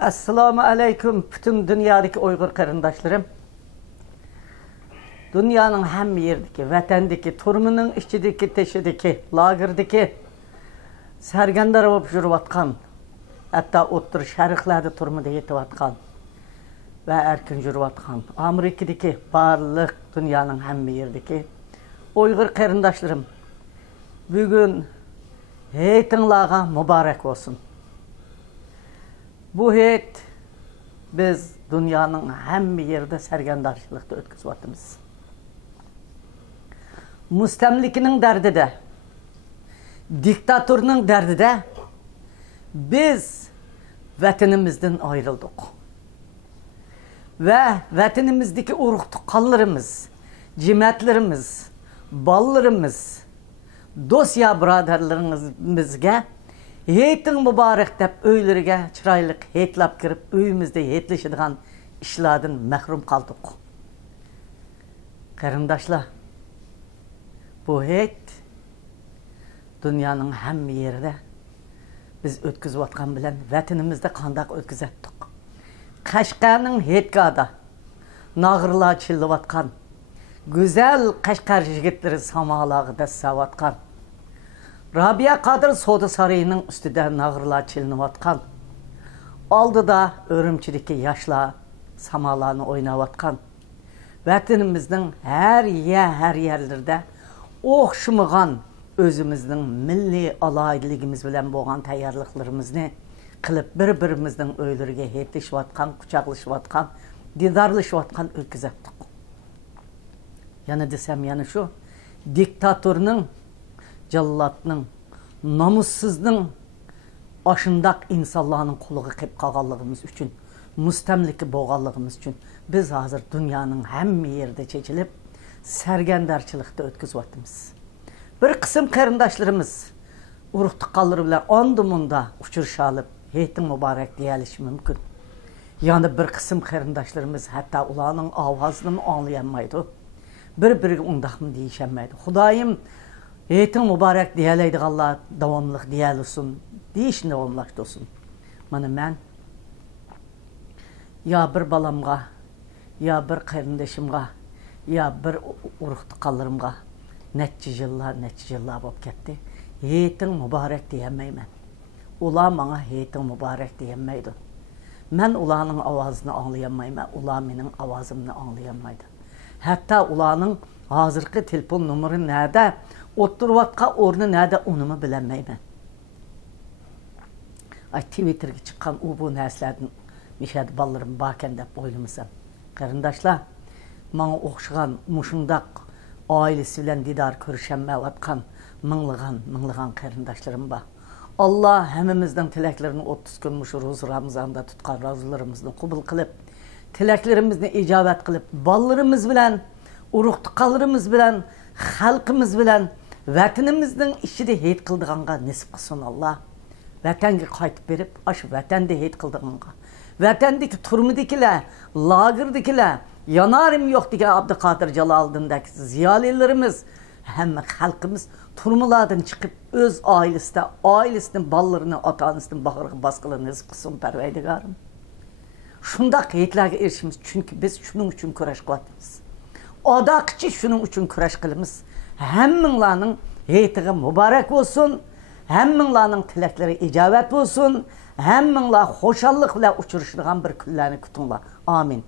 Assalamu aleyküm bütün dünyadaki Uygur karındaşlarım. Dünyanın hem yerdeki, vatandaki, turmunun içideki, teşideki, lagirdeki sergendar olup jürüvatkan, hatta ottur şarıqlarda turmuda yetivatkan ve erkin jürüvatkan, Amerika'daki barlıq dünyanın hem yerdeki Uygur karındaşlarım, bugün heytinlağa mübarek olsun. Bu heyet biz dünyanın hem yerde sergendarçılıkta ötküzüvatımız. Müstemlikinin derdi de, diktatörünün derdi de biz vatanımızdan ayrıldık. Ve vatanımızdaki uruktuk kallarımız, cimetlerimiz, ballarımız, dosya braderlerimizge heytin mübarek dep öyleriga çıraylık heytlap kirip öyümüzde heytleşidigan işlerden mahrum kaldık. Karındaşlar, bu heyt dünyanın hem yerinde biz ötküzüvatkan bilen vatanımızda kandak ötküzettik. Kaşgar'ın heytkada nağırla çıllıvatkan, güzel Kaşgar jigitleri samalağıda savatkan, Rabia Kadir Soda Sarayı'nın üstüde nağırla çilinuvatkan, aldıda örümçideki yaşla samalarını oynavatkan, vatanımızın her yerlerde oxşumıgan özümüzün milli alaydıligimiz bilen boğan tayarlıklarımızını kılıp bir-birimizden öylürge heytleşivatkan, kucaklaşıvatkan, didarlaşıvatkan ülküzettik. Yani desem yani şu, diktatörünün, jallatının, namussuzның aşındak insanların kuluğu kep kalğanlığımız üçün, müstemliki boğanlığımız üçün biz hazır dünyanın hem yerde çekilip sergendarçılıkta ötküzüvatımız. Bir kısım karındaşlarımız uruk tıqqalları bilen ondumunda uçurşalıp heytin mübarek deyeliş mümkün. Yani bir kısım karındaşlarımız hatta ulanın avazını mı anlayamaydı. Bir undaq mı deyişemaydı. Hudayım heytin mübarek deyeleydi Allah davamlıq deyelisin, deyişin davamlıq olsun. Mana ben ya bir balamga, ya bir karındaşımga, ya bir uruk tıqqallarımga neçe yıllar bop ketdi. Heytin mübarek diyemeymen. Ula bana heytin mübarek diyemeydi. Ben ulanın avazını anlayamayman, ula benim avazımını anlayamaydı. Hatta ulanın hazırki telefon numuru nerede, oturvatka ornu nerede onu bilemeymen. Ay Twitter'ga çıkan bu neslerden mişad ballarım baken dep oylamasam. Karındaşlar, bana oxşıgan muşundak ailesi bilen didar körüşenmevatkan mınlıgan karındaşlarım ba. Allah hemimizden tileklerini 30 gün muşuruz Ramazan'da tutkan razılarımızını kubul kılıp, tileklerimizni icabet kılıp, ballarımız bilen, uruktukallarımız bilen, halkımız bilen, vatanımızın işide heyt kıldığanga nesip kılsın Allah. Vatanga qaytib berip, aşı vatanda heyt kıldığanga. Vatandaki turmudikiler, lagırdikiler, yanarım yok diye Abdülkadir Calal'daki ziyalilerimiz, hem halkımız turmulardan çıkıp öz ailesinin ballarını, atanısının bağırığı baskılarını nesip kılsın perveydigarım. Şundak heytlerge erişimiz çünkü biz şunun için kuraş kılatımız. Odakçı şunun için kuraş kılımız. Hemminlarının heytigi mübarek olsun, hemminlarının tilekleri icabet olsun, hemminlar hoşallık ile uçuruşluğun bir küllerini kutunlar. Amin.